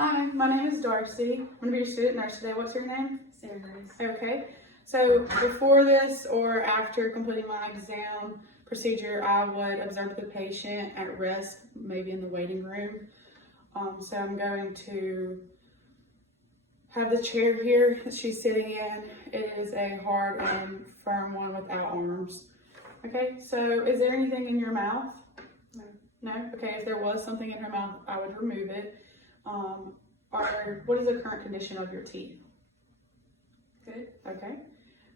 Hi, my name is Darcie. I'm going to be your student nurse today. What's your name? Sarah Grace. Okay. So before this or after completing my exam procedure, I would observe the patient at rest, maybe in the waiting room. So I'm going to have the chair here that she's sitting in. It is a hard and firm one without arms. Okay, so is there anything in your mouth? No. No? Okay, if there was something in her mouth, I would remove it. What is the current condition of your teeth? Good. Okay.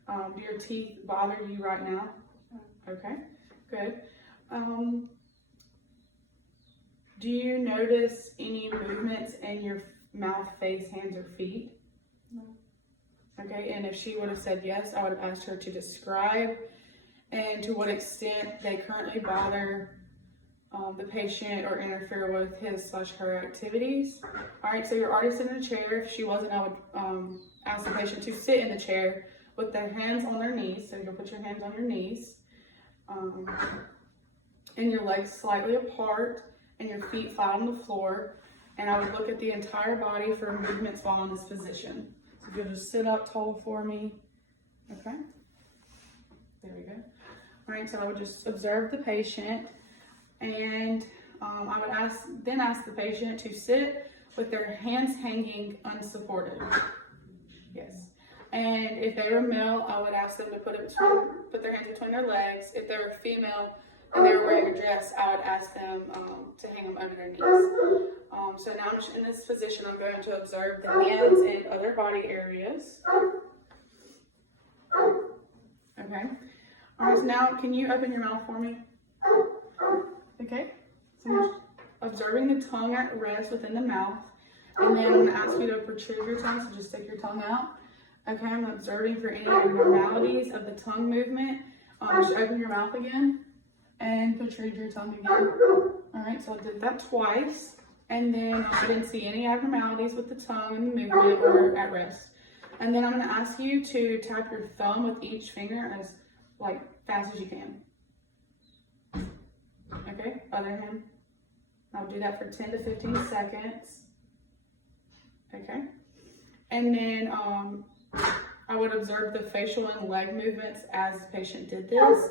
Do your teeth bother you right now? No. Okay, good. Do you notice any movements in your mouth, face, hands, or feet? No. Okay, and if she would have said yes, I would have asked her to describe and to what extent they currently bother the patient or interfere with his/her activities. All right, so you're already sitting in a chair. If she wasn't, I would ask the patient to sit in the chair with their hands on their knees. So you'll put your hands on your knees and your legs slightly apart and your feet flat on the floor. And I would look at the entire body for movements while in this position. So if you'll just sit up tall for me. Okay, there we go. All right, so I would just observe the patient. And I would ask the patient to sit with their hands hanging unsupported. Yes. And if they were male, I would ask them to put their hands between their legs. If they were female and they were wearing a dress, I would ask them to hang them over their knees. So now I'm just in this position. I'm going to observe the hands and other body areas. Okay. All right. So now, can you open your mouth for me? Okay, so I'm just observing the tongue at rest within the mouth, and then I'm going to ask you to protrude your tongue, so just stick your tongue out. Okay, I'm observing for any abnormalities of the tongue movement. Just open your mouth again and protrude your tongue again. All right, so I did that twice, and then I didn't see any abnormalities with the tongue and the movement or at rest. And then I'm going to ask you to tap your thumb with each finger as fast as you can. Okay, other hand. I'll do that for 10 to 15 seconds. Okay. And then I would observe the facial and leg movements as the patient did this.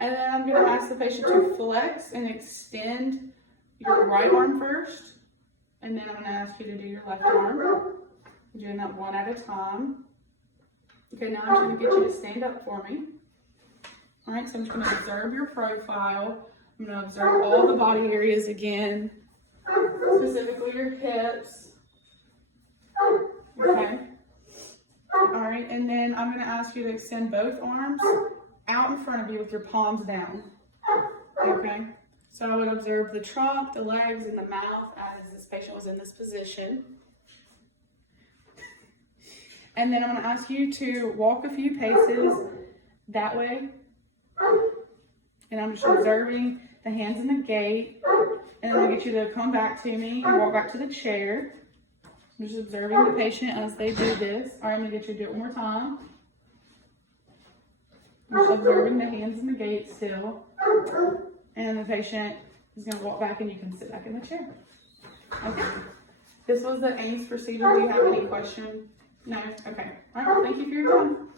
And then I'm going to ask the patient to flex and extend your right arm first. And then I'm going to ask you to do your left arm. I'm doing that one at a time. Okay, now I'm going to get you to stand up for me. All right, so I'm just going to observe your profile. I'm going to observe all the body areas again, specifically your hips. Okay. All right, and then I'm going to ask you to extend both arms out in front of you with your palms down. Okay. So I would observe the trunk, the legs, and the mouth as this patient was in this position. And then I'm going to ask you to walk a few paces that way. And I'm just observing the hands in the gait. And then I'll get you to come back to me and walk back to the chair. I'm just observing the patient as they do this. All right, I'm going to get you to do it one more time. I'm just observing the hands in the gait still. And the patient is going to walk back and you can sit back in the chair. Okay. This was the AIMS procedure. Do you have any questions? No? Okay. All right, thank you for your time.